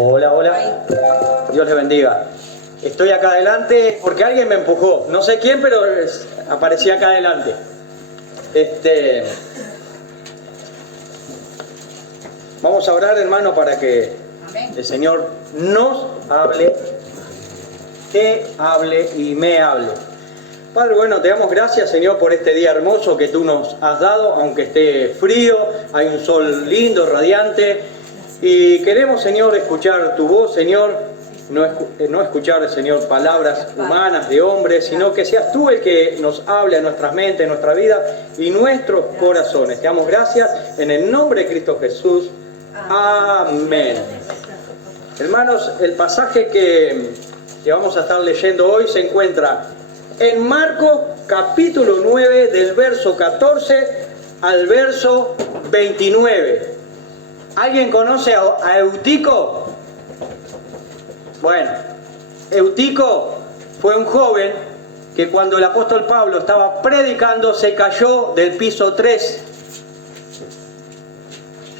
Hola, hola. Dios les bendiga. Estoy acá adelante porque alguien me empujó. No sé quién, pero aparecí acá adelante. Vamos a orar, hermano, para que el Señor nos hable, te hable y me hable. Padre, bueno, te damos gracias, Señor, por este día hermoso que tú nos has dado, aunque esté frío, hay un sol lindo, radiante, y queremos, Señor, escuchar tu voz, Señor, no escuchar, Señor, palabras humanas de hombres, sino que seas tú el que nos hable a nuestras mentes, a nuestra vida y nuestros corazones. Te damos gracias en el nombre de Cristo Jesús. Amén. Hermanos, el pasaje que vamos a estar leyendo hoy se encuentra en Marcos capítulo 9 del verso 14 al verso 29. ¿Alguien conoce a Eutico? Bueno, Eutico fue un joven que cuando el apóstol Pablo estaba predicando se cayó del piso 3.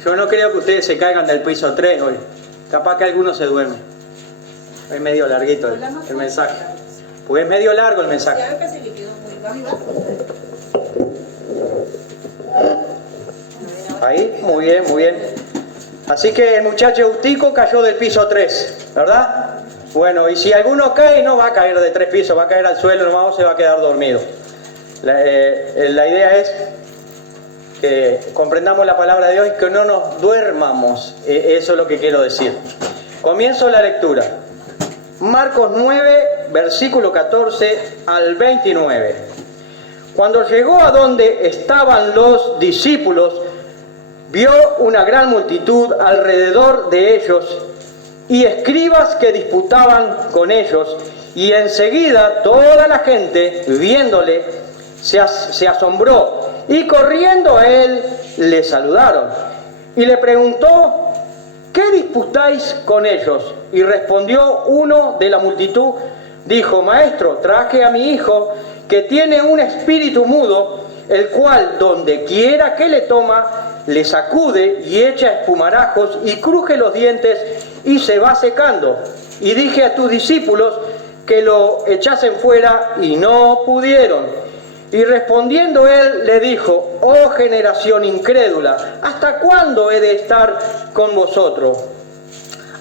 Yo no creo que ustedes se caigan del piso 3 hoy. Capaz que algunos se duermen. Es medio larguito el mensaje. Porque es medio largo el mensaje. Ahí, muy bien, muy bien. Así que el muchacho Eutico cayó del piso 3, ¿verdad? Bueno, y si alguno cae, no va a caer de 3 pisos, va a caer al suelo, nomás se va a quedar dormido. La idea es que comprendamos la palabra de Dios y que no nos duermamos. Eso es lo que quiero decir. Comienzo la lectura. Marcos 9, versículo 14 al 29. Cuando llegó a donde estaban los discípulos, vio una gran multitud alrededor de ellos y escribas que disputaban con ellos, y enseguida toda la gente, viéndole, se asombró, y corriendo a él le saludaron. Y le preguntó: ¿qué disputáis con ellos? Y respondió uno de la multitud, dijo: Maestro, traje a mi hijo que tiene un espíritu mudo, el cual donde quiera que le toma, le sacude y echa espumarajos y cruje los dientes y se va secando. Y dije a tus discípulos que lo echasen fuera y no pudieron. Y respondiendo él le dijo: oh generación incrédula, ¿hasta cuándo he de estar con vosotros?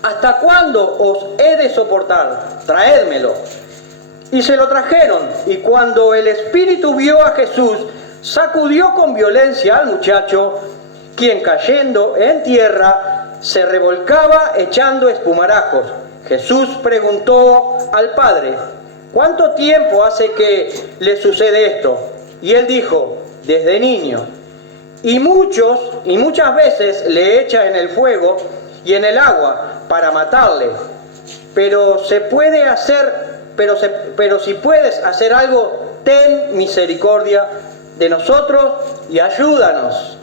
¿Hasta cuándo os he de soportar? Traédmelo. Y se lo trajeron, y cuando el espíritu vio a Jesús, sacudió con violencia al muchacho, quien cayendo en tierra se revolcaba echando espumarajos. Jesús preguntó al padre: ¿cuánto tiempo hace que le sucede esto? Y él dijo: desde niño. Y muchas veces le echa en el fuego y en el agua para matarle. Pero si puedes hacer algo, ten misericordia de nosotros y ayúdanos.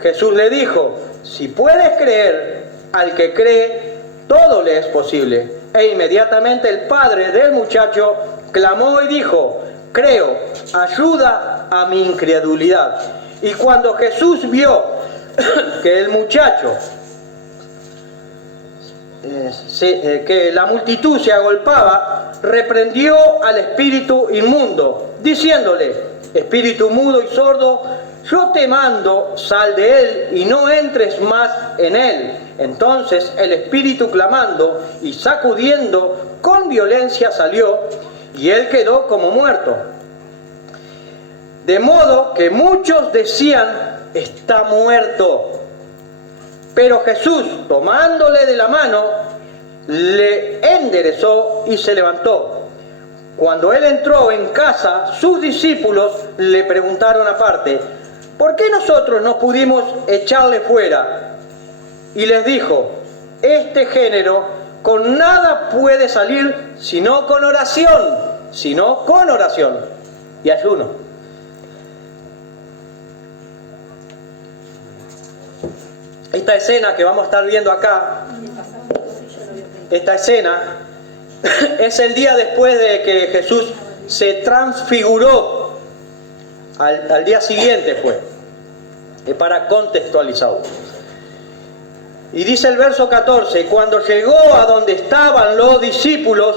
Jesús le dijo: si puedes creer, al que cree, todo le es posible. E inmediatamente el padre del muchacho clamó y dijo: creo, ayuda a mi incredulidad. Y cuando Jesús vio que el muchacho, que la multitud se agolpaba, reprendió al espíritu inmundo, diciéndole: espíritu mudo y sordo, yo te mando, sal de él y no entres más en él. Entonces el espíritu, clamando y sacudiendo con violencia, salió, y él quedó como muerto. De modo que muchos decían: está muerto. Pero Jesús, tomándole de la mano, le enderezó y se levantó. Cuando él entró en casa, sus discípulos le preguntaron aparte: ¿por qué nosotros no pudimos echarle fuera? Y les dijo: este género con nada puede salir sino con oración y ayuno. Esta escena que vamos a estar viendo acá, esta escena es el día después de que Jesús se transfiguró. Al día siguiente fue, para contextualizarlo. Y dice el verso 14, cuando llegó a donde estaban los discípulos,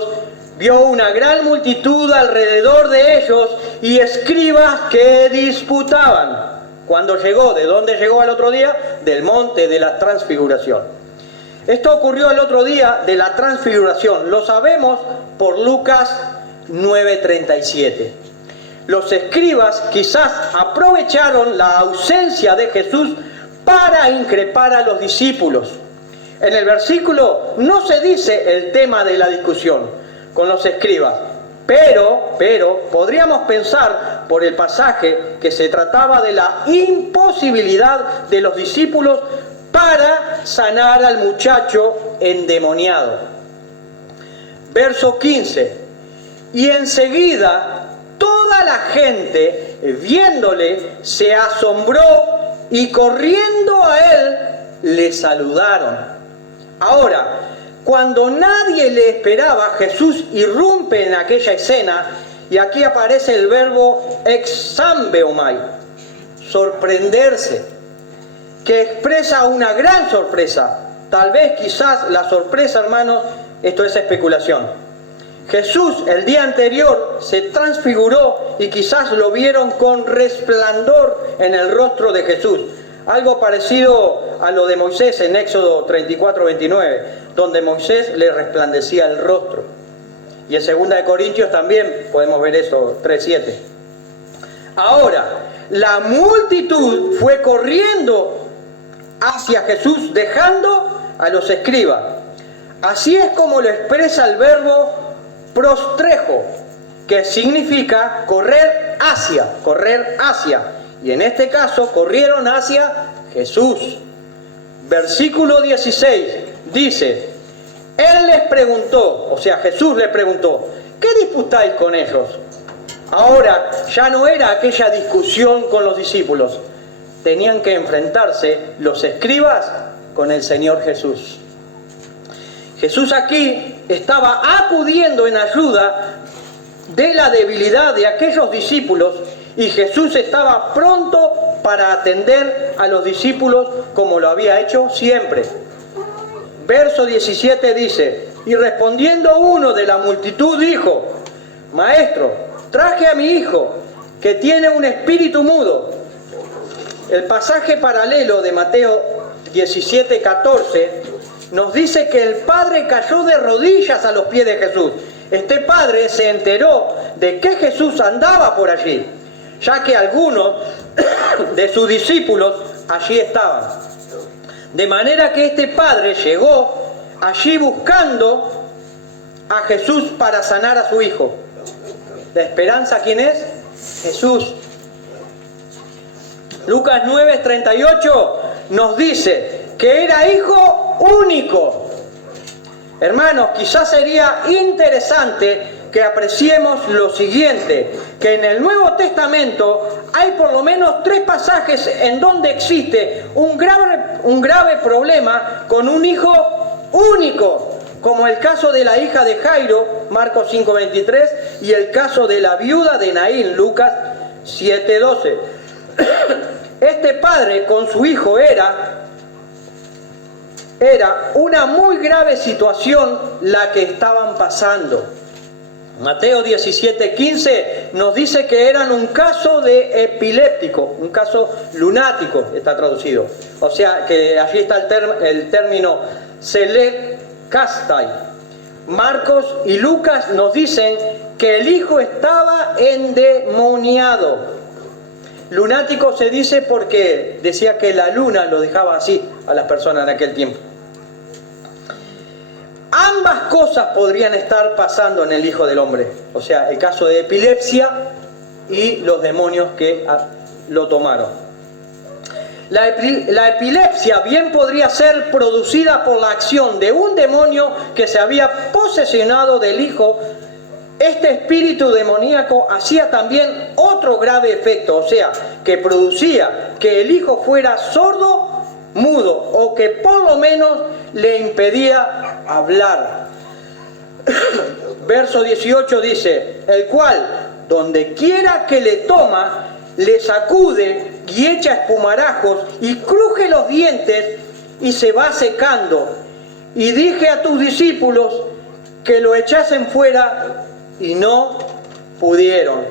vio una gran multitud alrededor de ellos y escribas que disputaban. Cuando llegó, ¿de dónde llegó al otro día? Del monte de la transfiguración. Esto ocurrió el otro día de la transfiguración. Lo sabemos por Lucas 9:37. Los escribas quizás aprovecharon la ausencia de Jesús para increpar a los discípulos. En el versículo no se dice el tema de la discusión con los escribas, pero podríamos pensar por el pasaje que se trataba de la imposibilidad de los discípulos para sanar al muchacho endemoniado. Verso 15. Y enseguida toda la gente, viéndole, se asombró y corriendo a él, le saludaron. Ahora, cuando nadie le esperaba, Jesús irrumpe en aquella escena y aquí aparece el verbo exambeomai, sorprenderse, que expresa una gran sorpresa. Tal vez, quizás, la sorpresa, hermanos, esto es especulación. Jesús el día anterior se transfiguró y quizás lo vieron con resplandor en el rostro de Jesús. Algo parecido a lo de Moisés en Éxodo 34:29, donde Moisés le resplandecía el rostro. Y en 2 de Corintios también podemos ver eso, 3:7. Ahora, la multitud fue corriendo hacia Jesús, dejando a los escribas. Así es como lo expresa el verbo prostrejo, que significa correr hacia. Y en este caso corrieron hacia Jesús. Versículo 16 dice, Él les preguntó, o sea, Jesús les preguntó, ¿qué disputáis con ellos? Ahora ya no era aquella discusión con los discípulos, tenían que enfrentarse los escribas con el Señor Jesús. Jesús aquí estaba acudiendo en ayuda de la debilidad de aquellos discípulos y Jesús estaba pronto para atender a los discípulos como lo había hecho siempre. Verso 17 dice, y respondiendo uno de la multitud dijo, Maestro, traje a mi hijo que tiene un espíritu mudo. El pasaje paralelo de Mateo 17:14 nos dice que el padre cayó de rodillas a los pies de Jesús. Este padre se enteró de que Jesús andaba por allí, ya que algunos de sus discípulos allí estaban. De manera que este padre llegó allí buscando a Jesús para sanar a su hijo. ¿La esperanza quién es? Jesús. Lucas 9:38 nos dice que era hijo único. Hermanos, quizás sería interesante que apreciemos lo siguiente, que en el Nuevo Testamento hay por lo menos 3 pasajes en donde existe un grave problema con un hijo único, como el caso de la hija de Jairo, Marcos 5:23, y el caso de la viuda de Naín, Lucas 7:12. Este padre con su hijo era una muy grave situación la que estaban pasando. Mateo 17:15 nos dice que eran un caso de epiléptico, un caso lunático, está traducido. O sea que allí está el término selekastai. Marcos y Lucas nos dicen que el hijo estaba endemoniado. Lunático se dice porque decía que la luna lo dejaba así a las personas en aquel tiempo. Ambas cosas podrían estar pasando en el Hijo del Hombre, o sea, el caso de epilepsia y los demonios que lo tomaron. La epilepsia bien podría ser producida por la acción de un demonio que se había posesionado del Hijo. Este espíritu demoníaco hacía también otro grave efecto, o sea, que producía que el Hijo fuera sordo, mudo, o que por lo menos le impedía hablar. Verso 18 dice, el cual, donde quiera que le toma, le sacude y echa espumarajos y cruje los dientes y se va secando. Y dije a tus discípulos que lo echasen fuera y no pudieron.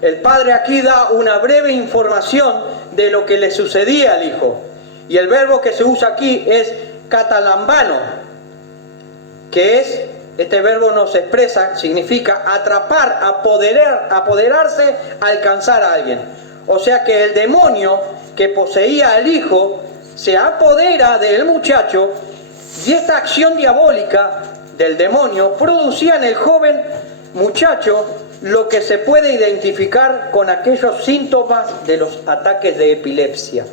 El Padre aquí da una breve información de lo que le sucedía al Hijo. Y el verbo que se usa aquí es katalambano, que es, este verbo nos expresa, significa atrapar, apoderarse, alcanzar a alguien. O sea que el demonio que poseía al Hijo se apodera del muchacho, y esta acción diabólica del demonio producía en el joven muchacho lo que se puede identificar con aquellos síntomas de los ataques de epilepsia.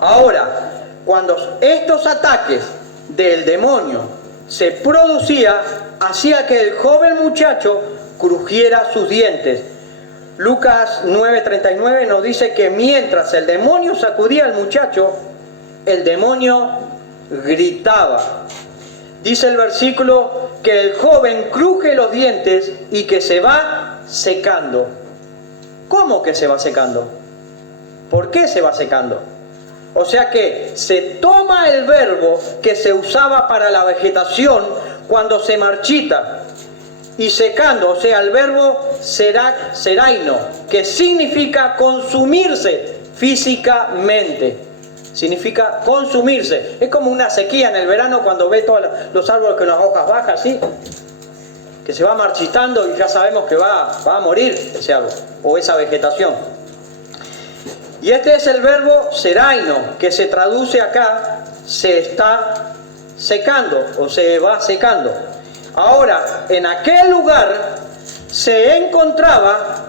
Ahora, cuando estos ataques del demonio se producían, hacía que el joven muchacho crujiera sus dientes. Lucas 9:39 nos dice que mientras el demonio sacudía al muchacho, el demonio gritaba. Dice el versículo que el joven cruje los dientes y que se va secando. ¿Cómo que se va secando? ¿Por qué se va secando? O sea que se toma el verbo que se usaba para la vegetación cuando se marchita, y secando, o sea, el verbo seraino, que significa consumirse físicamente. Significa consumirse. Es como una sequía en el verano cuando ve todos los árboles con las hojas bajas, ¿sí? Que se va marchitando y ya sabemos que va a morir ese árbol o esa vegetación. Y este es el verbo seraino, que se traduce acá, se está secando o se va secando. Ahora, en aquel lugar se encontraba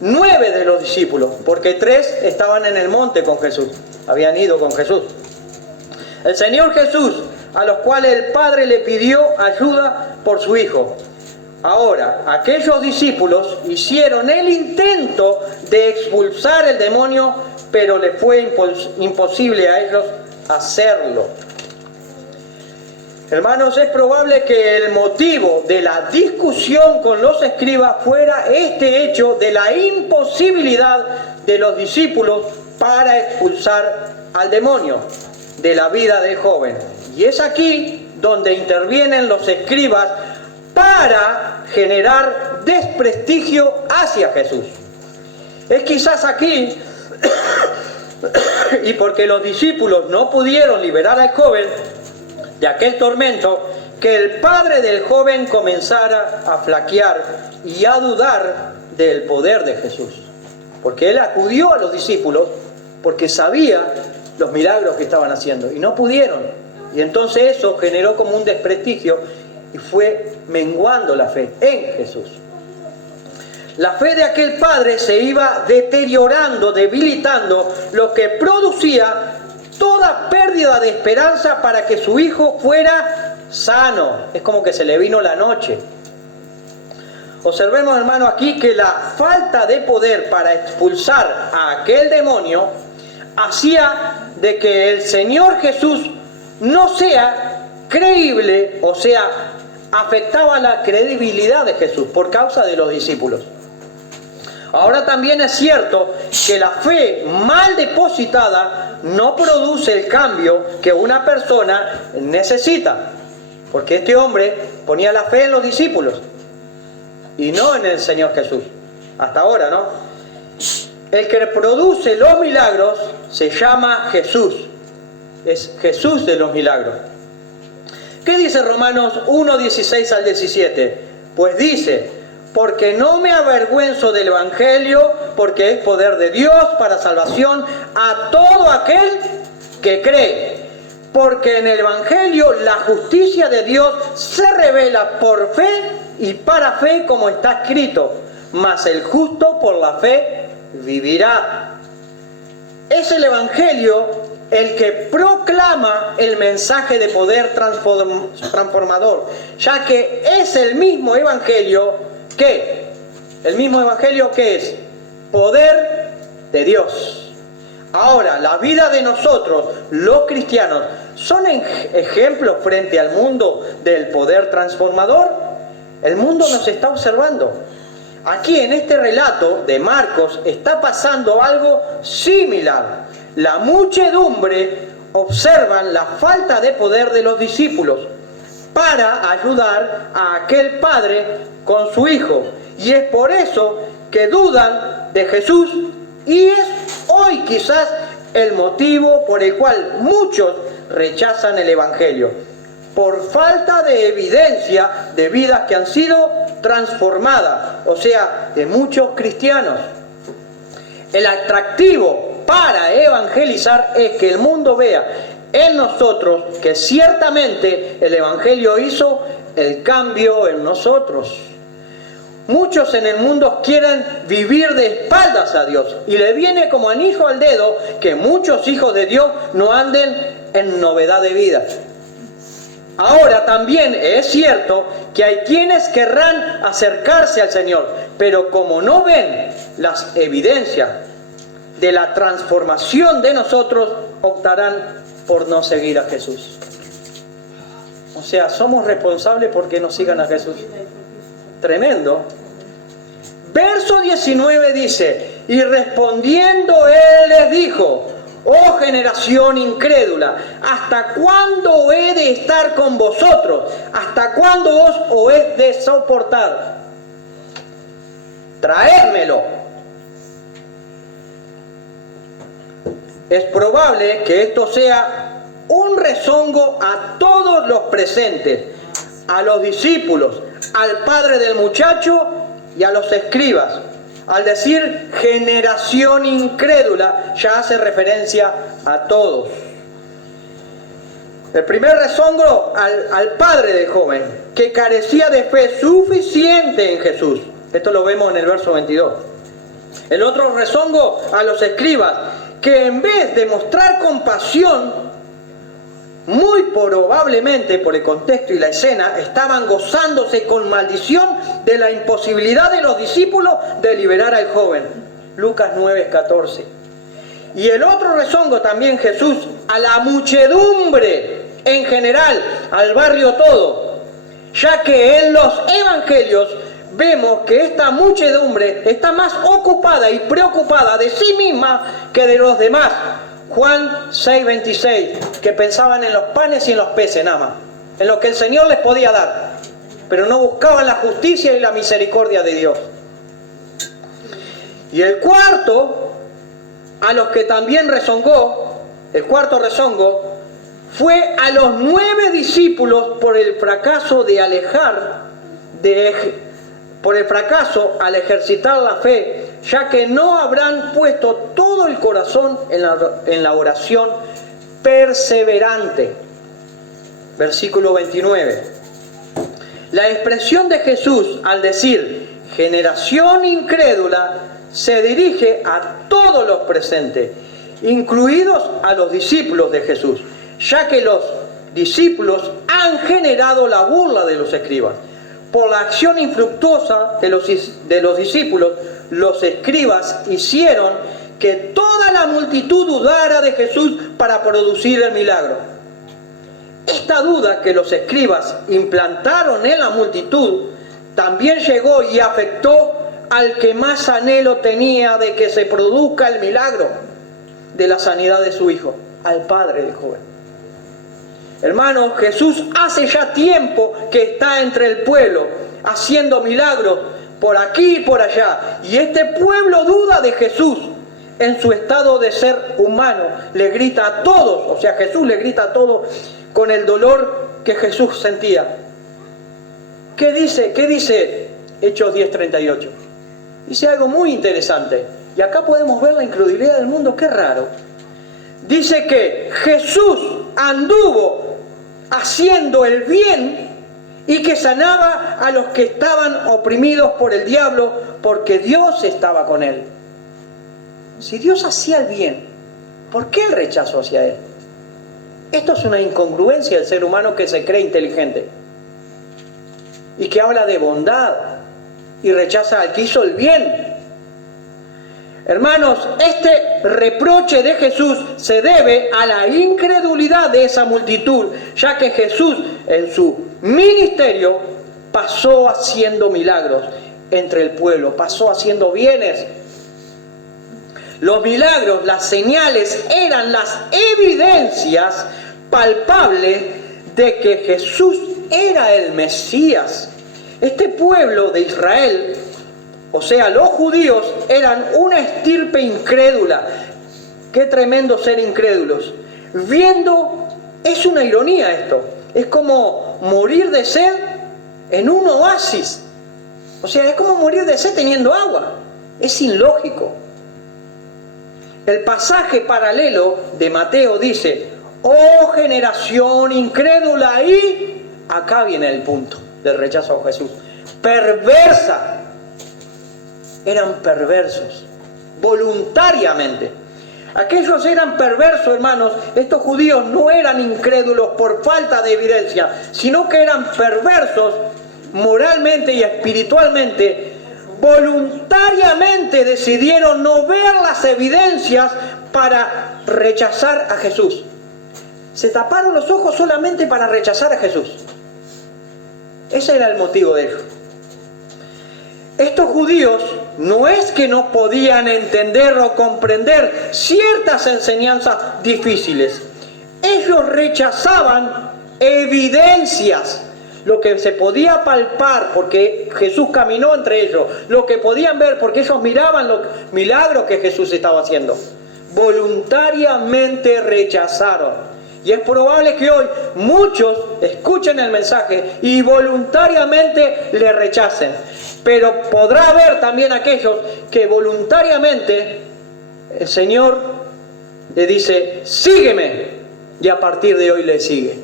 9 de los discípulos, porque 3 estaban en el monte con Jesús, habían ido con Jesús. El Señor Jesús, a los cuales el Padre le pidió ayuda por su Hijo. Ahora, aquellos discípulos hicieron el intento de expulsar el demonio, pero le fue imposible a ellos hacerlo. Hermanos, es probable que el motivo de la discusión con los escribas fuera este hecho de la imposibilidad de los discípulos para expulsar al demonio de la vida del joven. Y es aquí donde intervienen los escribas para generar desprestigio hacia Jesús. Es quizás aquí, y porque los discípulos no pudieron liberar al joven de aquel tormento, que el padre del joven comenzara a flaquear y a dudar del poder de Jesús. Porque él acudió a los discípulos porque sabía los milagros que estaban haciendo y no pudieron. Y entonces eso generó como un desprestigio y fue menguando la fe en Jesús. La fe de aquel padre se iba deteriorando, debilitando, lo que producía toda pérdida de esperanza para que su hijo fuera sano. Es como que se le vino la noche. Observemos, hermano, aquí que la falta de poder para expulsar a aquel demonio hacía de que el Señor Jesús no sea creíble, o sea, afectaba la credibilidad de Jesús por causa de los discípulos. Ahora también es cierto que la fe mal depositada no produce el cambio que una persona necesita, porque este hombre ponía la fe en los discípulos y no en el Señor Jesús, hasta ahora, ¿no? El que produce los milagros se llama Jesús, es Jesús de los milagros. ¿Qué dice Romanos 1:16 al 17? Pues dice: porque no me avergüenzo del Evangelio, porque es poder de Dios para salvación a todo aquel que cree. Porque en el Evangelio la justicia de Dios se revela por fe y para fe, como está escrito: mas el justo por la fe vivirá. Es el Evangelio el que proclama el mensaje de poder transformador, ya que es el mismo Evangelio que, es poder de Dios. Ahora, la vida de nosotros, los cristianos, ¿son ejemplos frente al mundo del poder transformador? El mundo nos está observando. Aquí en este relato de Marcos está pasando algo similar. La muchedumbre observan la falta de poder de los discípulos para ayudar a aquel padre con su hijo. Y es por eso que dudan de Jesús, y es hoy quizás el motivo por el cual muchos rechazan el Evangelio, por falta de evidencia de vidas que han sido transformadas, o sea, de muchos cristianos. El atractivo para evangelizar es que el mundo vea en nosotros que ciertamente el Evangelio hizo el cambio en nosotros. Muchos en el mundo quieren vivir de espaldas a Dios, y le viene como anillo al dedo que muchos hijos de Dios no anden en novedad de vida. Ahora también es cierto que hay quienes querrán acercarse al Señor, pero como no ven las evidencias de la transformación de nosotros, optarán por no seguir a Jesús. O sea, somos responsables porque no sigan a Jesús. Tremendo. Verso 19 dice: y respondiendo él les dijo: oh generación incrédula, ¿hasta cuándo he de estar con vosotros? ¿Hasta cuándo os he de soportar? Traédmelo. Es probable que esto sea un rezongo a todos los presentes, a los discípulos, al padre del muchacho y a los escribas. Al decir generación incrédula, ya hace referencia a todos. El primer rezongo al padre del joven, que carecía de fe suficiente en Jesús. Esto lo vemos en el verso 22. El otro rezongo a los escribas, que en vez de mostrar compasión, muy probablemente por el contexto y la escena, estaban gozándose con maldición de la imposibilidad de los discípulos de liberar al joven. Lucas 9:14. Y el otro rezongo también Jesús a la muchedumbre en general, al barrio todo, ya que en los evangelios vemos que esta muchedumbre está más ocupada y preocupada de sí misma que de los demás. Juan 6:26, que pensaban en los panes y en los peces nada más, en lo que el Señor les podía dar, pero no buscaban la justicia y la misericordia de Dios. Y el cuarto, a los que también rezongó, el cuarto rezongo, fue a los 9 discípulos por el fracaso al ejercitar la fe, ya que no habrán puesto todo el corazón en la oración perseverante. Versículo 29. La expresión de Jesús al decir generación incrédula se dirige a todos los presentes, incluidos a los discípulos de Jesús, ya que los discípulos han generado la burla de los escribas. Por la acción infructuosa de los discípulos, los escribas hicieron que toda la multitud dudara de Jesús para producir el milagro. Esta duda que los escribas implantaron en la multitud también llegó y afectó al que más anhelo tenía de que se produzca el milagro de la sanidad de su hijo, al padre del joven. Hermanos, Jesús hace ya tiempo que está entre el pueblo, haciendo milagros por aquí y por allá. Y este pueblo duda de Jesús en su estado de ser humano. Le grita a todos, o sea, Jesús le grita a todos con el dolor que Jesús sentía. ¿Qué dice Hechos 10:38? Dice algo muy interesante. Y acá podemos ver la incredulidad del mundo, qué raro. Dice que Jesús anduvo haciendo el bien y que sanaba a los que estaban oprimidos por el diablo, porque Dios estaba con él. Si Dios hacía el bien, ¿por qué el rechazo hacia él? Esto es una incongruencia del ser humano que se cree inteligente y que habla de bondad y rechaza al que hizo el bien. Hermanos, este reproche de Jesús se debe a la incredulidad de esa multitud, ya que Jesús en su ministerio pasó haciendo milagros entre el pueblo, pasó haciendo bienes. Los milagros, las señales eran las evidencias palpables de que Jesús era el Mesías. Este pueblo de Israel, o sea, los judíos, eran una estirpe incrédula. Qué tremendo ser incrédulos. Es una ironía esto. Es como morir de sed en un oasis. O sea, es como morir de sed teniendo agua. Es ilógico. El pasaje paralelo de Mateo dice: oh generación incrédula, y acá viene el punto del rechazo a Jesús. Perversa. Eran perversos, voluntariamente. Aquellos eran perversos, hermanos. Estos judíos no eran incrédulos por falta de evidencia, sino que eran perversos moralmente y espiritualmente. Voluntariamente decidieron no ver las evidencias para rechazar a Jesús. Se taparon los ojos solamente para rechazar a Jesús. Ese era el motivo de ellos. Estos judíos no es que no podían entender o comprender ciertas enseñanzas difíciles. Ellos rechazaban evidencias, lo que se podía palpar porque Jesús caminó entre ellos, lo que podían ver porque ellos miraban los milagros que Jesús estaba haciendo. Voluntariamente rechazaron. Y es probable que hoy muchos escuchen el mensaje y voluntariamente le rechacen. Pero podrá haber también aquellos que voluntariamente el Señor le dice: sígueme, y a partir de hoy le sigue.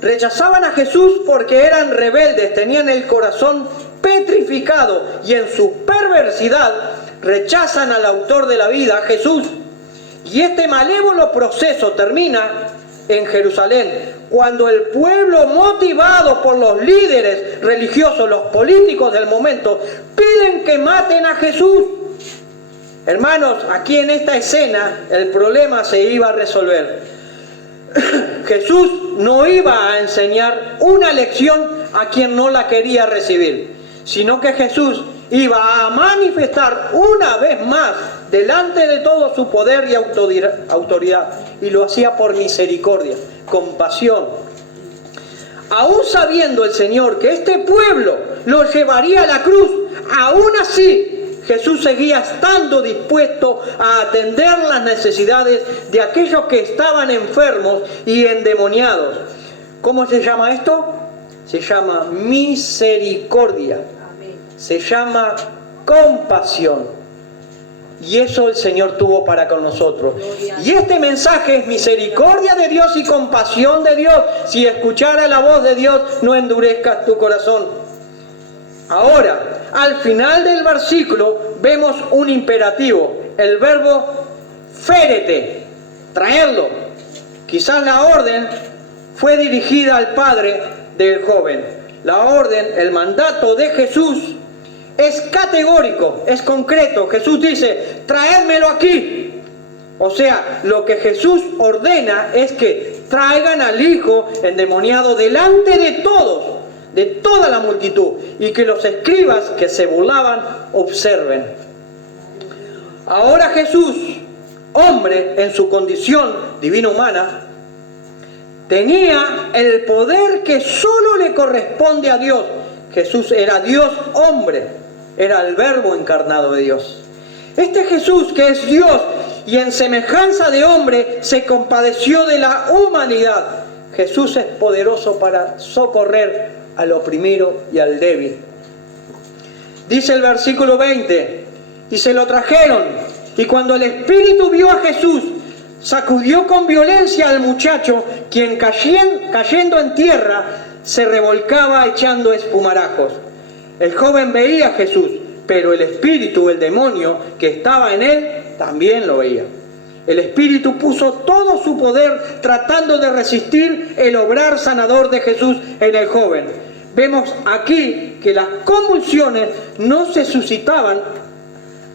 Rechazaban a Jesús porque eran rebeldes, tenían el corazón petrificado, y en su perversidad rechazan al autor de la vida, a Jesús. Y este malévolo proceso termina en Jerusalén, cuando el pueblo, motivado por los líderes religiosos, los políticos del momento, piden que maten a Jesús. Hermanos, aquí en esta escena el problema se iba a resolver. Jesús no iba a enseñar una lección a quien no la quería recibir, sino que Jesús iba a manifestar una vez más delante de todo su poder y autoridad, y lo hacía por misericordia, compasión. Aún sabiendo el Señor que este pueblo lo llevaría a la cruz, aún así Jesús seguía estando dispuesto a atender las necesidades de aquellos que estaban enfermos y endemoniados. ¿Cómo se llama esto? Se llama misericordia. Se llama compasión. Y eso el Señor tuvo para con nosotros. Y este mensaje es misericordia de Dios y compasión de Dios. Si escuchara la voz de Dios, no endurezcas tu corazón. Ahora, al final del versículo vemos un imperativo, el verbo férete, traerlo. Quizás la orden fue dirigida al padre del joven. La orden, el mandato de Jesús es categórico, es concreto. Jesús dice: traédmelo aquí. O sea, lo que Jesús ordena es que traigan al hijo endemoniado delante de todos, de toda la multitud, y que los escribas que se burlaban observen. Ahora Jesús, hombre en su condición divina humana, tenía el poder que solo le corresponde a Dios. Jesús era Dios hombre. Era el verbo encarnado de Dios. Este Jesús, que es Dios y en semejanza de hombre, se compadeció de la humanidad. Jesús es poderoso para socorrer al oprimido y al débil. Dice el versículo 20: y se lo trajeron, y cuando el Espíritu vio a Jesús, sacudió con violencia al muchacho, quien cayendo en tierra se revolcaba echando espumarajos. El joven veía a Jesús, pero el espíritu, el demonio que estaba en él, también lo veía. El espíritu puso todo su poder tratando de resistir el obrar sanador de Jesús en el joven. Vemos aquí que las convulsiones no se suscitaban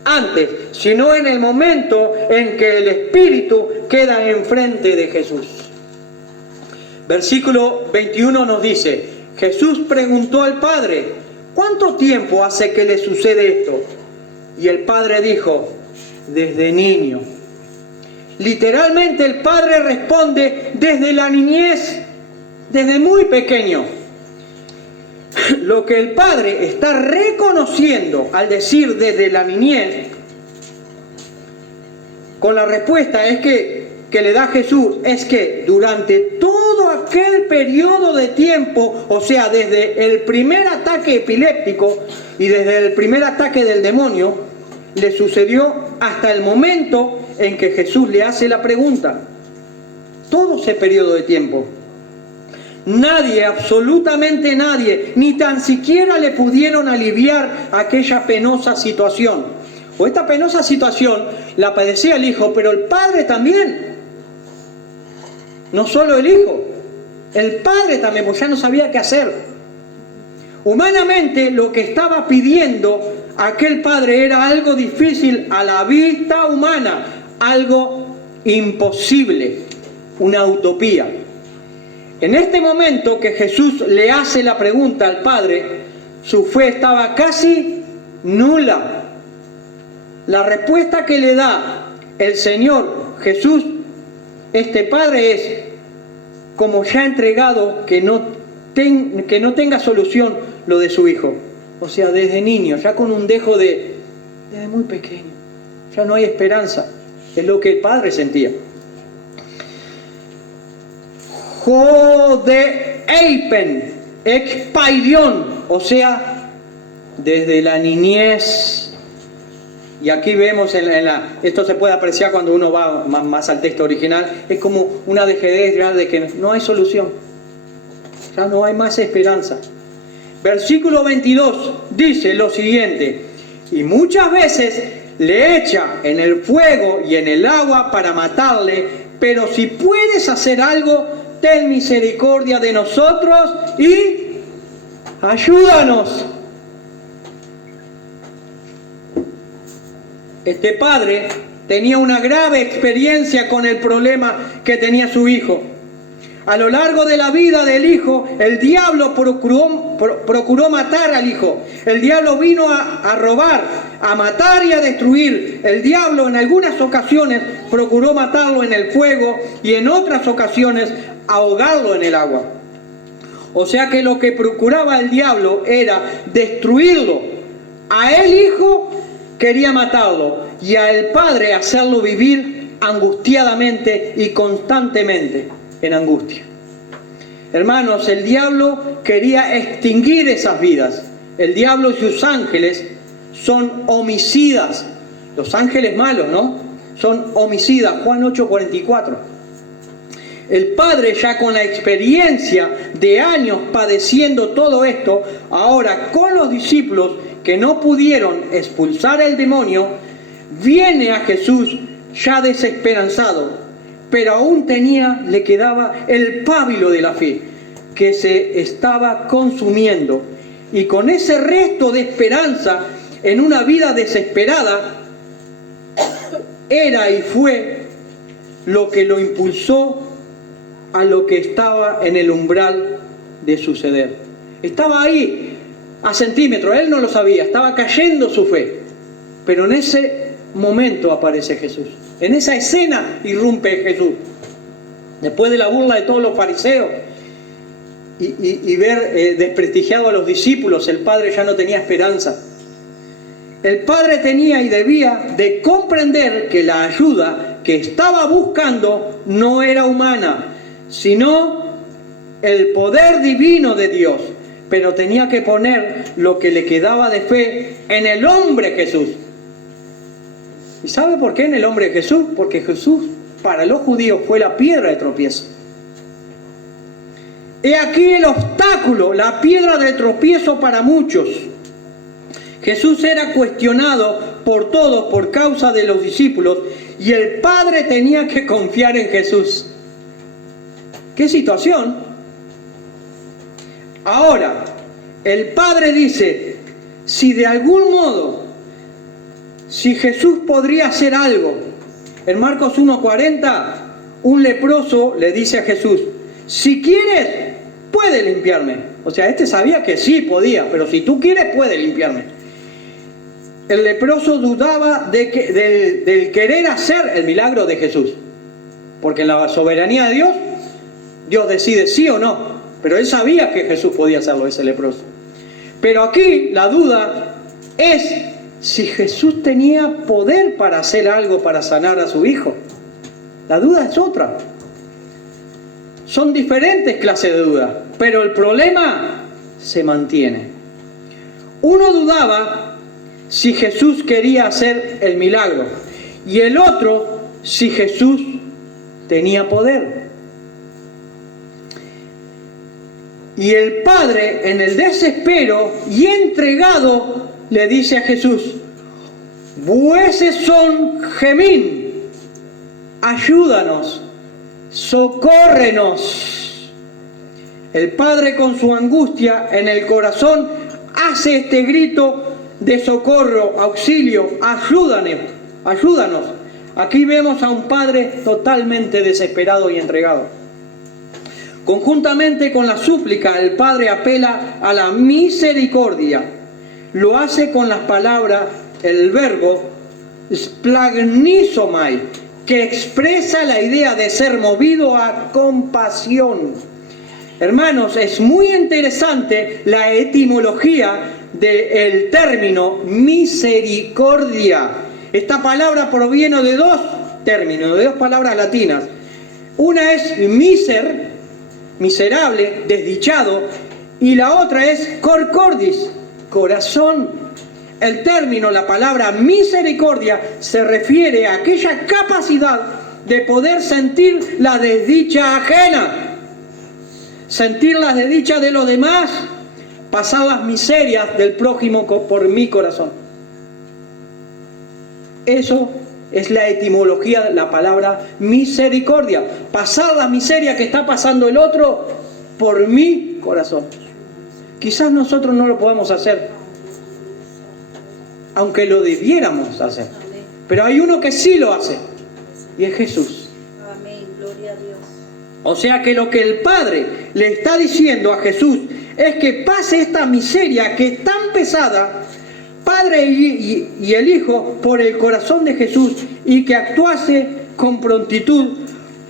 antes, sino en el momento en que el espíritu queda enfrente de Jesús. Versículo 21 nos dice: Jesús preguntó al Padre: ¿cuánto tiempo hace que le sucede esto? Y el padre dijo, desde niño. Literalmente el padre responde desde la niñez, desde muy pequeño. Lo que el padre está reconociendo al decir desde la niñez, con la respuesta es que le da Jesús, es que durante todo aquel periodo de tiempo, o sea, desde el primer ataque epiléptico y desde el primer ataque del demonio, le sucedió hasta el momento en que Jesús le hace la pregunta. Todo ese periodo de tiempo. Nadie, absolutamente nadie, ni tan siquiera le pudieron aliviar aquella penosa situación. O esta penosa situación la padecía el hijo, pero el padre también. No solo el hijo, el padre también, pues ya no sabía qué hacer. Humanamente lo que estaba pidiendo aquel padre era algo difícil a la vista humana, algo imposible, una utopía. En este momento que Jesús le hace la pregunta al padre, su fe estaba casi nula. La respuesta que le da el Señor Jesús, este padre, es como ya entregado, que no tenga solución lo de su hijo. O sea, desde niño, ya con un dejo desde muy pequeño, ya no hay esperanza. Es lo que el padre sentía. Jodeipen, expaidión, o sea, desde la niñez. Y aquí vemos, esto se puede apreciar cuando uno va más al texto original, es como una dejadez ya de que no hay solución, ya no hay más esperanza. Versículo 22 dice lo siguiente: y muchas veces le echa en el fuego y en el agua para matarle, pero si puedes hacer algo, ten misericordia de nosotros y ayúdanos. Este padre tenía una grave experiencia con el problema que tenía su hijo. A lo largo de la vida del hijo, el diablo procuró matar al hijo. El diablo vino a robar, a matar y a destruir. El diablo en algunas ocasiones procuró matarlo en el fuego y en otras ocasiones ahogarlo en el agua. O sea que lo que procuraba el diablo era destruirlo. A el hijo quería matarlo y al padre hacerlo vivir angustiadamente y constantemente en angustia. Hermanos, el diablo quería extinguir esas vidas. El diablo y sus ángeles son homicidas. Los ángeles malos, ¿no? Son homicidas. Juan 8:44. El padre, ya con la experiencia de años padeciendo todo esto, ahora con los discípulos que no pudieron expulsar el demonio, viene a Jesús ya desesperanzado, pero aún le quedaba el pábilo de la fe, que se estaba consumiendo. Y con ese resto de esperanza en una vida desesperada, era y fue lo que lo impulsó a lo que estaba en el umbral de suceder. Estaba ahí a centímetros, él no lo sabía, estaba cayendo su fe. Pero en ese momento aparece Jesús. En esa escena irrumpe Jesús. Después de la burla de todos los fariseos y ver desprestigiado a los discípulos, el Padre ya no tenía esperanza. El Padre tenía y debía de comprender que la ayuda que estaba buscando no era humana, sino el poder divino de Dios. Pero tenía que poner lo que le quedaba de fe en el hombre Jesús. ¿Y sabe por qué en el hombre Jesús? Porque Jesús para los judíos fue la piedra de tropiezo. He aquí el obstáculo, la piedra de tropiezo para muchos. Jesús era cuestionado por todos por causa de los discípulos y el Padre tenía que confiar en Jesús. ¿Qué situación? Ahora, el Padre dice, si de algún modo, si Jesús podría hacer algo. En Marcos 1:40, un leproso le dice a Jesús, si quieres, puede limpiarme. O sea, este sabía que sí podía, pero si tú quieres, puede limpiarme. el leproso dudaba del querer hacer el milagro de Jesús. Porque en la soberanía de Dios, Dios decide sí o no. Pero él sabía que Jesús podía hacerlo, ese leproso. Pero aquí la duda es si Jesús tenía poder para hacer algo para sanar a su hijo. La duda es otra. Son diferentes clases de dudas, pero el problema se mantiene. Uno dudaba si Jesús quería hacer el milagro y el otro si Jesús tenía poder. Y el padre, en el desespero y entregado, le dice a Jesús: vueces son gemín, ayúdanos, socórrenos. El padre, con su angustia en el corazón, hace este grito de socorro, auxilio, ayúdanos. Aquí vemos a un padre totalmente desesperado y entregado. Conjuntamente con la súplica, el padre apela a la misericordia. Lo hace con las palabras, el verbo splagnizomai, que expresa la idea de ser movido a compasión. Hermanos, es muy interesante la etimología del término misericordia. Esta palabra proviene de dos términos, de dos palabras latinas. Una es miserable, desdichado, y la otra es cor cordis, corazón. El término, la palabra misericordia, se refiere a aquella capacidad de poder sentir la desdicha ajena, sentir la desdicha de los demás, pasar las miserias del prójimo por mi corazón. Eso es la etimología de la palabra misericordia. Pasar la miseria que está pasando el otro por mi corazón. Quizás nosotros no lo podamos hacer, aunque lo debiéramos hacer. Pero hay uno que sí lo hace, y es Jesús. Amén, gloria a Dios. O sea que lo que el Padre le está diciendo a Jesús es que pase esta miseria que es tan pesada, Padre y el Hijo, por el corazón de Jesús, y que actuase con prontitud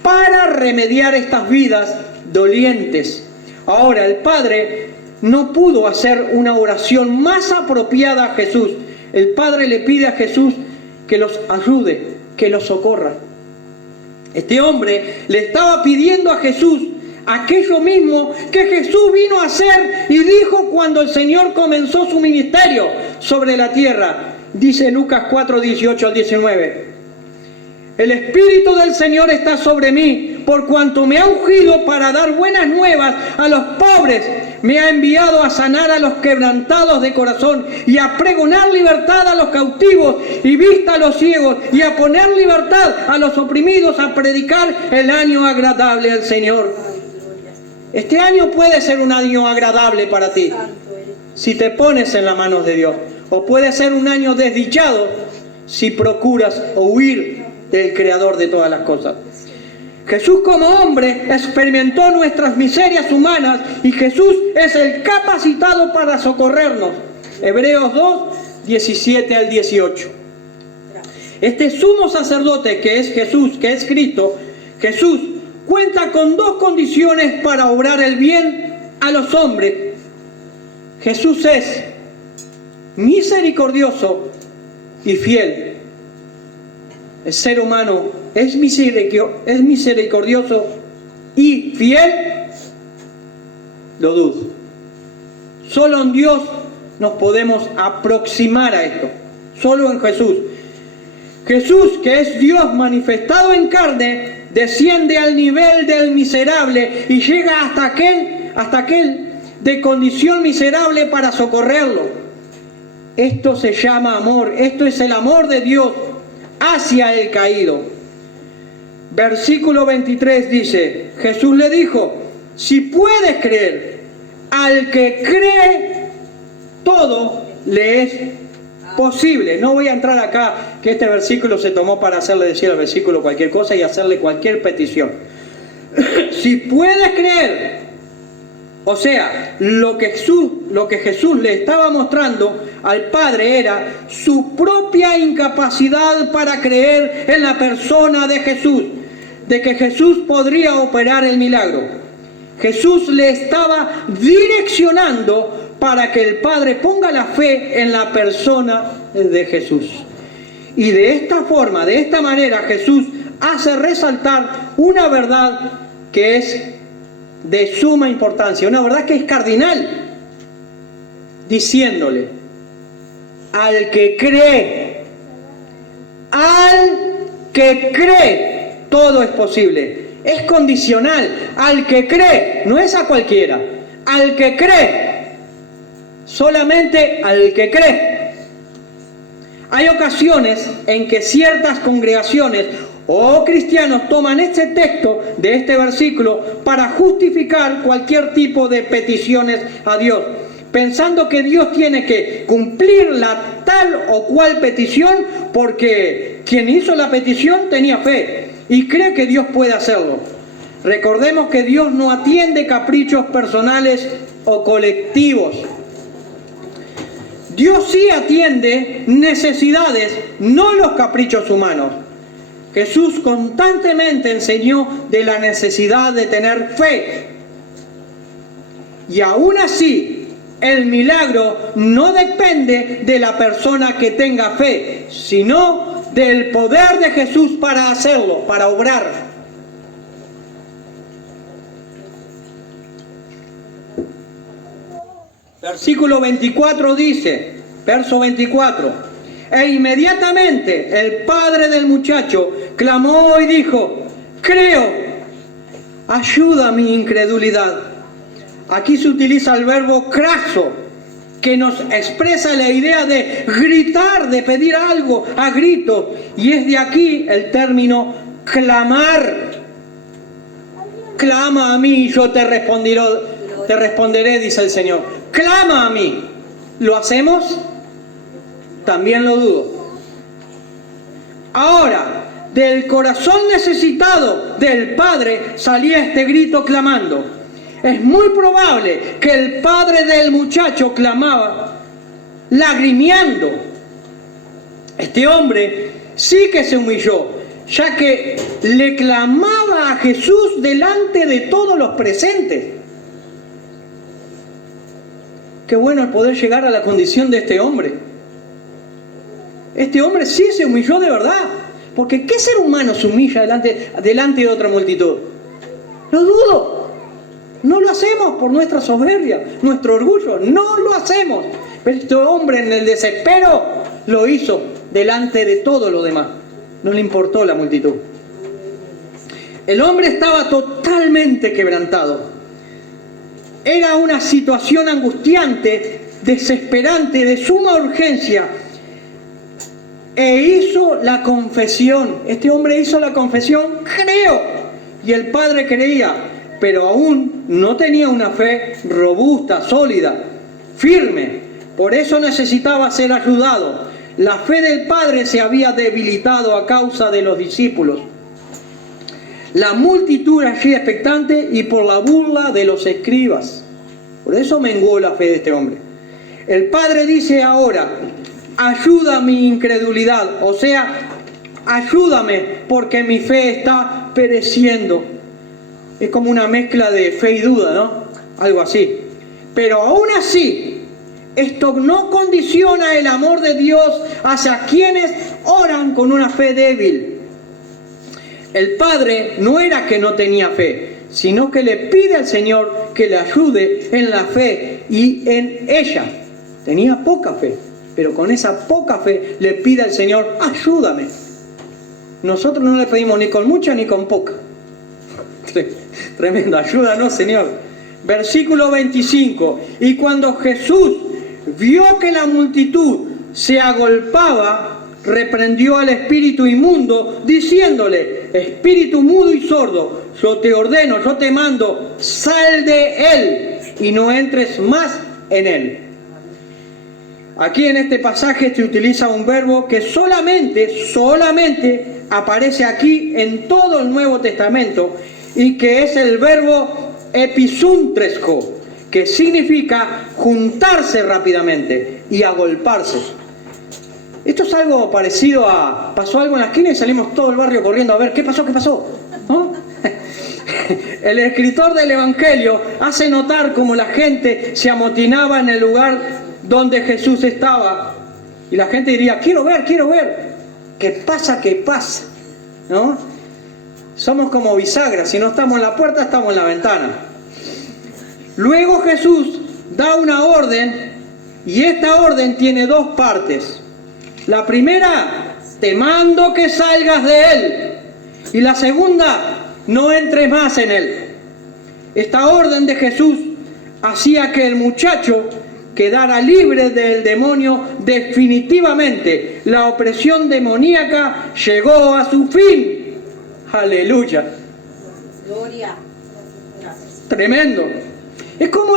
para remediar estas vidas dolientes. Ahora, el Padre no pudo hacer una oración más apropiada a Jesús. El Padre le pide a Jesús que los ayude, que los socorra. Este hombre le estaba pidiendo a Jesús aquello mismo que Jesús vino a hacer y dijo cuando el Señor comenzó su ministerio sobre la tierra. Dice Lucas 4, 18 al 19. El Espíritu del Señor está sobre mí, por cuanto me ha ungido para dar buenas nuevas a los pobres. Me ha enviado a sanar a los quebrantados de corazón y a pregonar libertad a los cautivos y vista a los ciegos y a poner libertad a los oprimidos, a predicar el año agradable al Señor. Este año puede ser un año agradable para ti si te pones en las manos de Dios. O puede ser un año desdichado si procuras huir del Creador de todas las cosas. Jesús como hombre experimentó nuestras miserias humanas y Jesús es el capacitado para socorrernos. Hebreos 2, 17 al 18. Este sumo sacerdote que es Jesús, que es Cristo, Jesús cuenta con dos condiciones para obrar el bien a los hombres. Jesús es misericordioso y fiel. El ser humano es misericordioso y fiel. Lo dudo. Solo en Dios nos podemos aproximar a esto. Solo en Jesús. Jesús, que es Dios manifestado en carne, desciende al nivel del miserable y llega hasta aquel de condición miserable para socorrerlo. Esto se llama amor. Esto es el amor de Dios hacia el caído. Versículo 23 dice, Jesús le dijo, si puedes creer, al que cree, todo le es posible. No voy a entrar acá, que este versículo se tomó para hacerle decir al versículo cualquier cosa y hacerle cualquier petición. Si puedes creer, o sea, lo que Jesús le estaba mostrando al Padre era su propia incapacidad para creer en la persona de Jesús, de que Jesús podría operar el milagro. Jesús le estaba direccionando para que el Padre ponga la fe en la persona de Jesús. Y de esta forma, de esta manera, Jesús hace resaltar una verdad que es de suma importancia, una verdad que es cardinal, diciéndole: al que cree, todo es posible. Es condicional. Al que cree, no es a cualquiera. Al que cree, solamente al que cree. Hay ocasiones en que ciertas congregaciones o cristianos toman este texto de este versículo para justificar cualquier tipo de peticiones a Dios, pensando que Dios tiene que cumplir la tal o cual petición porque quien hizo la petición tenía fe y cree que Dios puede hacerlo. Recordemos que Dios no atiende caprichos personales o colectivos. Dios sí atiende necesidades, no los caprichos humanos. Jesús constantemente enseñó de la necesidad de tener fe. Y aún así, el milagro no depende de la persona que tenga fe, sino del poder de Jesús para hacerlo, para obrar. Versículo 24 dice, verso 24: e inmediatamente el padre del muchacho clamó y dijo: creo, ayuda mi incredulidad. Aquí se utiliza el verbo craso, que nos expresa la idea de gritar, de pedir algo a gritos, y es de aquí el término clamar. Clama a mí y yo te responderé, dice el Señor. Clama a mí. ¿Lo hacemos? También lo dudo. Ahora, del corazón necesitado del Padre salía este grito clamando. Es muy probable que el padre del muchacho clamaba lagrimeando. Este hombre sí que se humilló, ya que le clamaba a Jesús delante de todos los presentes. Qué bueno el poder llegar a la condición de este hombre. Este hombre sí se humilló de verdad. Porque ¿qué ser humano se humilla delante de otra multitud? Lo dudo. No lo hacemos por nuestra soberbia, nuestro orgullo. No lo hacemos. Pero este hombre en el desespero lo hizo delante de todo lo demás. No le importó la multitud. El hombre estaba totalmente quebrantado. Era una situación angustiante, desesperante, de suma urgencia. E hizo la confesión. Este hombre hizo la confesión, creo. Y el padre creía, pero aún no tenía una fe robusta, sólida, firme. Por eso necesitaba ser ayudado. La fe del padre se había debilitado a causa de los discípulos, la multitud allí expectante y por la burla de los escribas. Por eso menguó la fe de este hombre. El padre dice ahora: ayuda mi incredulidad, o sea, ayúdame porque mi fe está pereciendo. Es como una mezcla de fe y duda, ¿no? Algo así. Pero aún así, esto no condiciona el amor de Dios hacia quienes oran con una fe débil. El padre no era que no tenía fe, sino que le pide al Señor que le ayude en la fe y en ella. Tenía poca fe, pero con esa poca fe le pide al Señor: ayúdame. Nosotros no le pedimos ni con mucha ni con poca. Tremendo, ayúdanos, Señor. Versículo 25. Y cuando Jesús vio que la multitud se agolpaba, reprendió al espíritu inmundo, diciéndole: espíritu mudo y sordo, yo te ordeno, yo te mando, sal de él y no entres más en él. Aquí en este pasaje se utiliza un verbo que solamente aparece aquí en todo el Nuevo Testamento, y que es el verbo episuntresco, que significa juntarse rápidamente. y agolparse. Esto es algo parecido a... pasó algo en la esquina y salimos todo el barrio corriendo a ver qué pasó, ¿no? El escritor del Evangelio hace notar cómo la gente se amotinaba en el lugar donde Jesús estaba. Y la gente diría, quiero ver. ¿Qué pasa? ¿No? Somos como bisagras, si no estamos en la puerta, estamos en la ventana. Luego Jesús da una orden, y esta orden tiene dos partes. La primera, te mando que salgas de él. Y la segunda, no entres más en él. Esta orden de Jesús hacía que el muchacho quedara libre del demonio definitivamente. La opresión demoníaca llegó a su fin. Aleluya. Gloria. Tremendo. Es como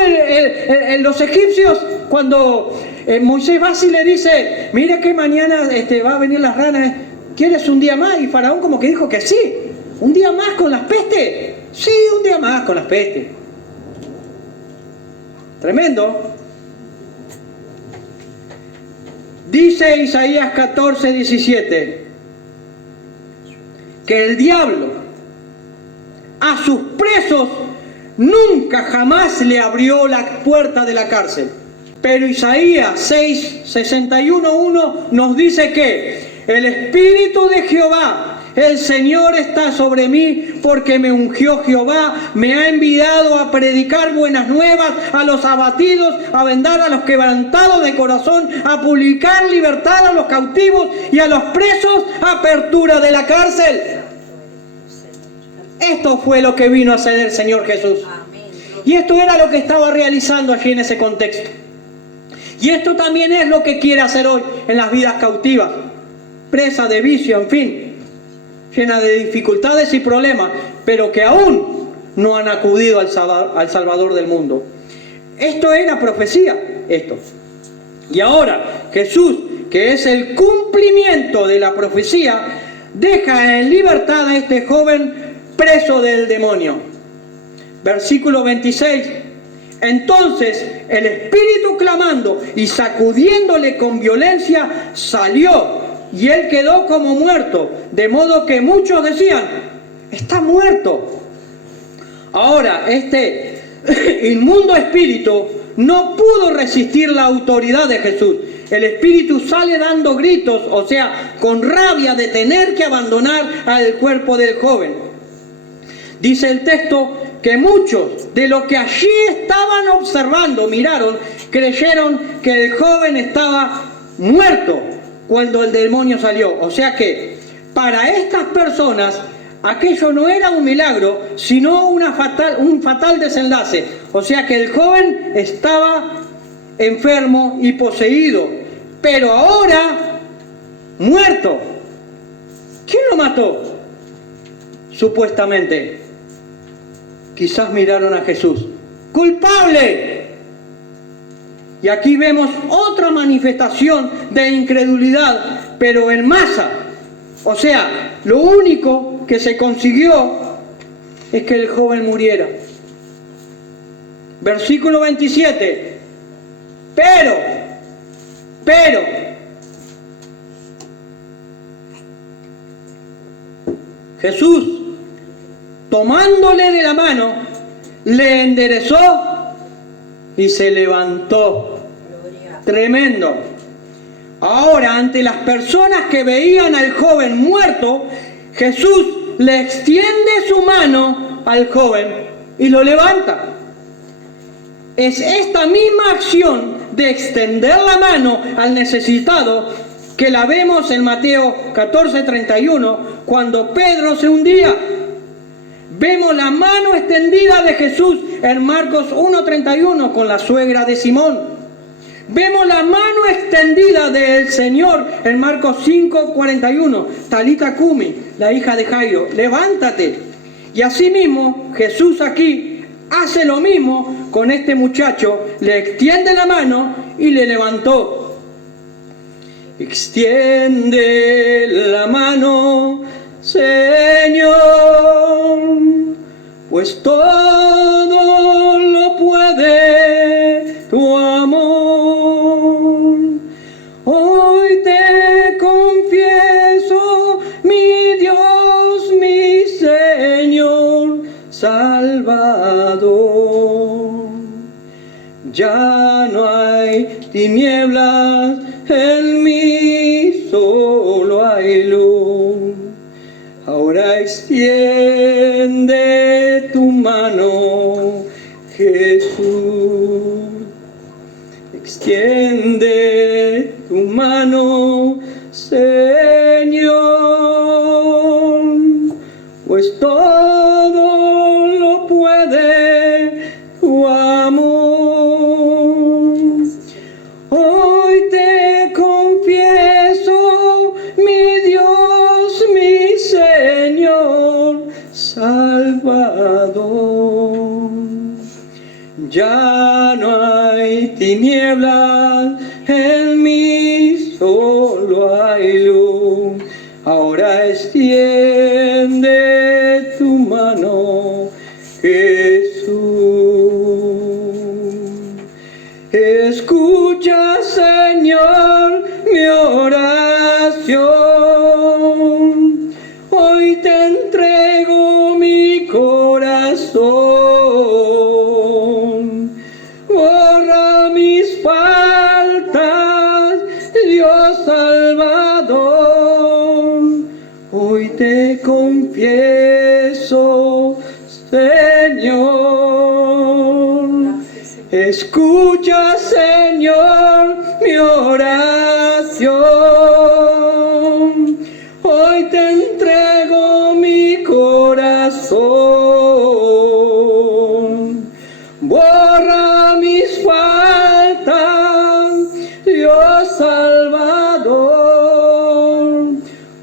los egipcios cuando Moisés va y le dice, mira que mañana va a venir las ranas, ¿quieres un día más? Y Faraón como que dijo que sí. ¿Un día más con las pestes? Sí, un día más con las pestes. Tremendo. Dice Isaías 14:17 que el diablo a sus presos nunca jamás le abrió la puerta de la cárcel. Pero Isaías 6:61:1 nos dice que el Espíritu de Jehová, el Señor está sobre mí, porque me ungió Jehová, me ha enviado a predicar buenas nuevas a los abatidos, a vendar a los quebrantados de corazón, a publicar libertad a los cautivos y a los presos, apertura de la cárcel. Esto fue lo que vino a hacer el Señor Jesús. Y esto era lo que estaba realizando allí en ese contexto. Y esto también es lo que quiere hacer hoy en las vidas cautivas, presa de vicio, en fin, llena de dificultades y problemas, pero que aún no han acudido al Salvador del mundo. Esto era profecía, esto. Y ahora Jesús, que es el cumplimiento de la profecía, deja en libertad a este joven preso del demonio. Versículo 26. Entonces el espíritu, clamando y sacudiéndole con violencia, salió, y él quedó como muerto, de modo que muchos decían, está muerto. Ahora este inmundo espíritu no pudo resistir la autoridad de Jesús. El espíritu sale dando gritos, o sea, con rabia de tener que abandonar al cuerpo del joven. Dice el texto que muchos de los que allí estaban observando, miraron, creyeron que el joven estaba muerto cuando el demonio salió. O sea que para estas personas aquello no era un milagro, sino un fatal desenlace. O sea que el joven estaba enfermo y poseído, pero ahora muerto. ¿Quién lo mató? Supuestamente. Quizás miraron a Jesús. ¡Culpable! Y aquí vemos otra manifestación de incredulidad, pero en masa. O sea, lo único que se consiguió es que el joven muriera. Versículo 27. Pero, Jesús, tomándole de la mano, le enderezó y se levantó. Tremendo. Ahora, ante las personas que veían al joven muerto, Jesús le extiende su mano al joven y lo levanta. Es esta misma acción de extender la mano al necesitado que la vemos en Mateo 14:31, cuando Pedro se hundía. Vemos la mano extendida de Jesús en Marcos 1:31 con la suegra de Simón. Vemos la mano extendida del Señor en Marcos 5:41, Talita Cumi, la hija de Jairo, levántate. Y asimismo Jesús aquí hace lo mismo con este muchacho, le extiende la mano y le levantó. Extiende la mano, Señor, pues todo lo puede tu amor. Ya no hay tinieblas en mí, solo hay luz. Ahora extiende tu mano, Jesús. Extiende tu mano, Señor, pues todo lo puede tu amor. Hoy te confieso, mi Dios, mi Señor, Salvador. Ya no hay tinieblas en mí, solo hay luz. Ahora extiende tu mano, Jesús. Escucha, Señor, mi oración. Hoy te entrego mi corazón. Borra mis faltas, Dios Salvador. Hoy te confieso, Señor. Escucha, Señor, mi oración. Hoy te entrego mi corazón. Borra mis faltas, Dios Salvador.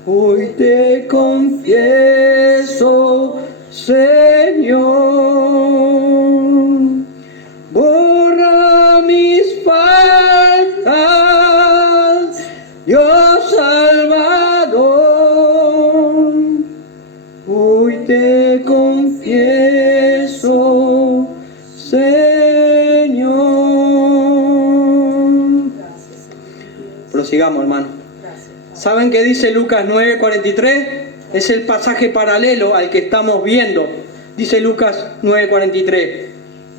Hoy te confieso, Señor. Borra mis faltas, Dios Salvador. Hoy te confieso, Señor. Prosigamos, hermano. ¿Saben qué dice Lucas 9:43? Es el pasaje paralelo al que estamos viendo. Dice Lucas 9:43.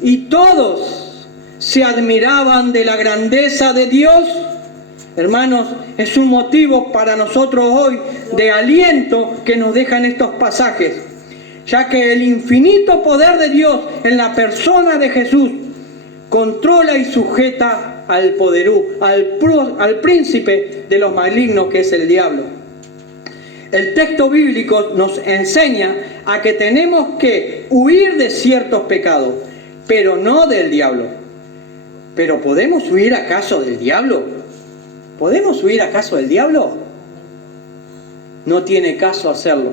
Y todos se admiraban de la grandeza de Dios. Hermanos, es un motivo para nosotros hoy de aliento que nos dejan estos pasajes, ya que el infinito poder de Dios en la persona de Jesús controla y sujeta al príncipe de los malignos, que es el diablo. El texto bíblico nos enseña a que tenemos que huir de ciertos pecados, pero no del diablo. ¿Pero podemos huir acaso del diablo? ¿Podemos huir acaso del diablo? No tiene caso hacerlo,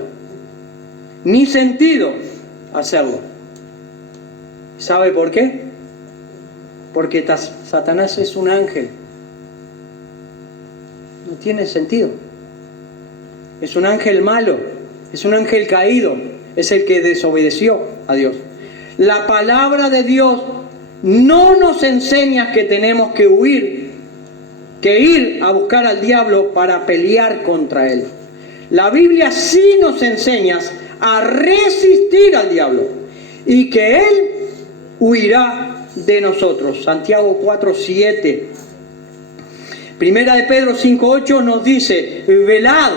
ni sentido hacerlo. ¿Sabe por qué? Porque Satanás es un ángel. No tiene sentido. Es un ángel malo, es un ángel caído, es el que desobedeció a Dios. La palabra de Dios no nos enseña que tenemos que huir, que ir a buscar al diablo para pelear contra él. La Biblia sí nos enseña a resistir al diablo y que él huirá de nosotros. Santiago 4:7. Primera de Pedro 5:8 nos dice: velad,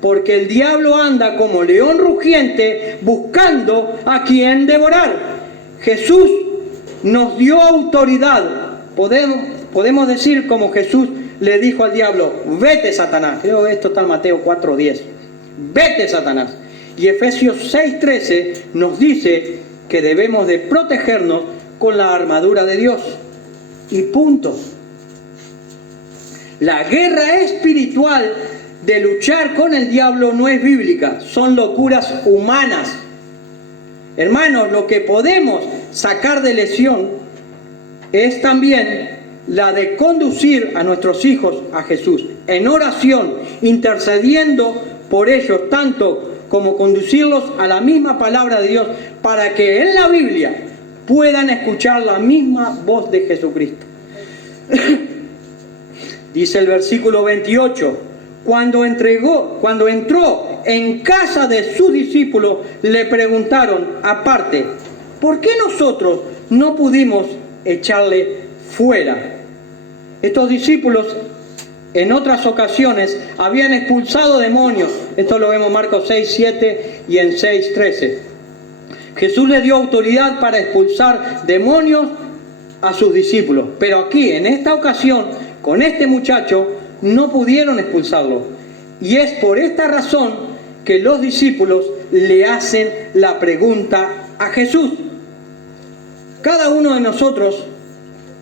porque el diablo anda como león rugiente buscando a quien devorar. Jesús nos dio autoridad. Podemos decir como Jesús le dijo al diablo: vete, Satanás. Creo que esto está en Mateo 4:10. Vete, Satanás. Y Efesios 6:13 nos dice que debemos de protegernos con la armadura de Dios. Y punto. La guerra espiritual de luchar con el diablo no es bíblica, son locuras humanas. Hermanos, lo que podemos sacar de lección es también la de conducir a nuestros hijos a Jesús en oración, intercediendo por ellos, tanto como conducirlos a la misma palabra de Dios, para que en la Biblia puedan escuchar la misma voz de Jesucristo. Dice el versículo 28, cuando entró en casa de sus discípulos, le preguntaron aparte: ¿por qué nosotros no pudimos echarle fuera. Estos discípulos en otras ocasiones habían expulsado demonios. Esto lo vemos en Marcos 6, 7 y en 6, 13. Jesús les dio autoridad para expulsar demonios a sus discípulos. Pero aquí, en esta ocasión, con este muchacho, no pudieron expulsarlo. Y es por esta razón que los discípulos le hacen la pregunta a Jesús. Cada uno de nosotros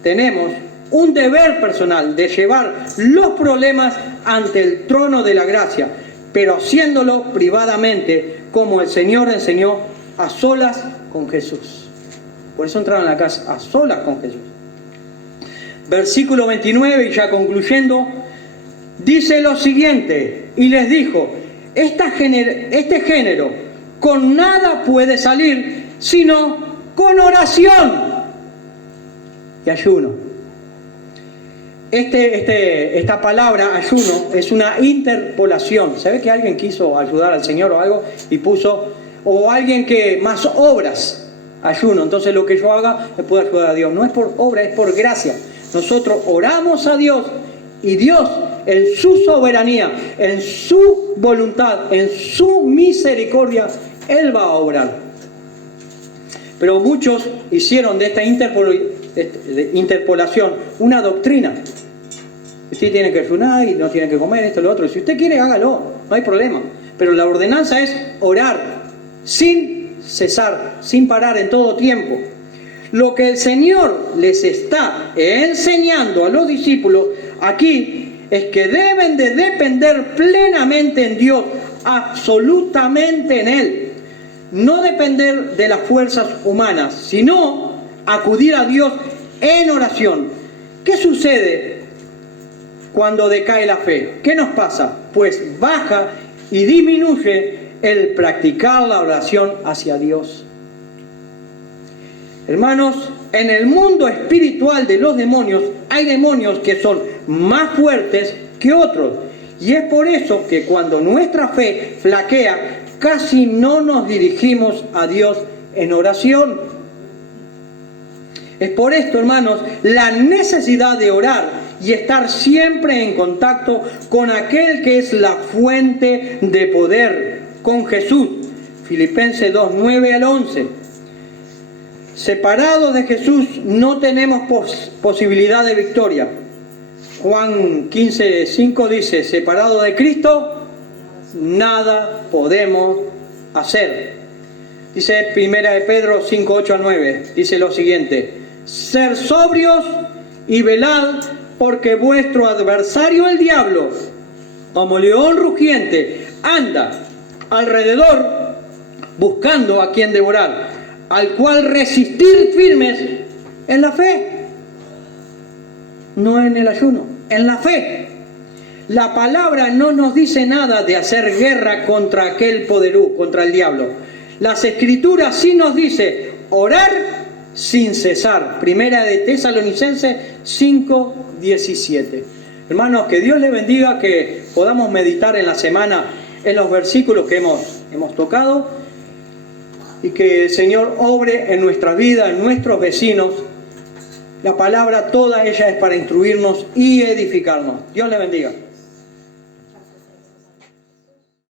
tenemos un deber personal de llevar los problemas ante el trono de la gracia, pero haciéndolo privadamente, como el Señor enseñó, a solas con Jesús. Por eso entraron a la casa, a solas con Jesús. Versículo 29, y ya concluyendo, dice lo siguiente: y les dijo, este género con nada puede salir, sino con oración y ayuno. Esta palabra ayuno es una interpolación. ¿Sabe que alguien quiso ayudar al Señor o algo y puso, o alguien que más obras, ayuno? Entonces lo que yo haga me puede ayudar a Dios. No es por obra, es por gracia. Nosotros oramos a Dios y Dios, en su soberanía, en su voluntad, en su misericordia, Él va a obrar. Pero muchos hicieron de esta interpolación una doctrina. Usted tiene que ayunar y no tiene que comer esto y lo otro. Si usted quiere, hágalo, no hay problema. Pero la ordenanza es orar sin cesar, sin parar, en todo tiempo. Lo que el Señor les está enseñando a los discípulos aquí es que deben de depender plenamente en Dios, absolutamente en Él. No depender de las fuerzas humanas, sino acudir a Dios en oración. ¿Qué sucede cuando decae la fe? ¿Qué nos pasa? Pues baja y disminuye el practicar la oración hacia Dios. Hermanos, en el mundo espiritual de los demonios hay demonios que son más fuertes que otros. Y es por eso que cuando nuestra fe flaquea, casi no nos dirigimos a Dios en oración. Es por esto, hermanos, la necesidad de orar y estar siempre en contacto con aquel que es la fuente de poder, con Jesús. Filipenses 2, 9 al 11. Separados de Jesús no tenemos posibilidad de victoria. Juan 15, 5 dice, separado de Cristo, nada podemos hacer. Dice Primera de Pedro 5, 8 a 9, dice lo siguiente: ser sobrios y velad, porque vuestro adversario el diablo, como león rugiente, anda alrededor buscando a quien devorar, al cual resistir firmes en la fe, no en el ayuno, en la fe. La palabra no nos dice nada de hacer guerra contra aquel poderoso, contra el diablo. Las Escrituras sí nos dice orar sin cesar. Primera de Tesalonicenses 5, 17. Hermanos, que Dios les bendiga, que podamos meditar en la semana en los versículos que hemos tocado, y que el Señor obre en nuestra vida, en nuestros vecinos. La palabra toda ella es para instruirnos y edificarnos. Dios les bendiga.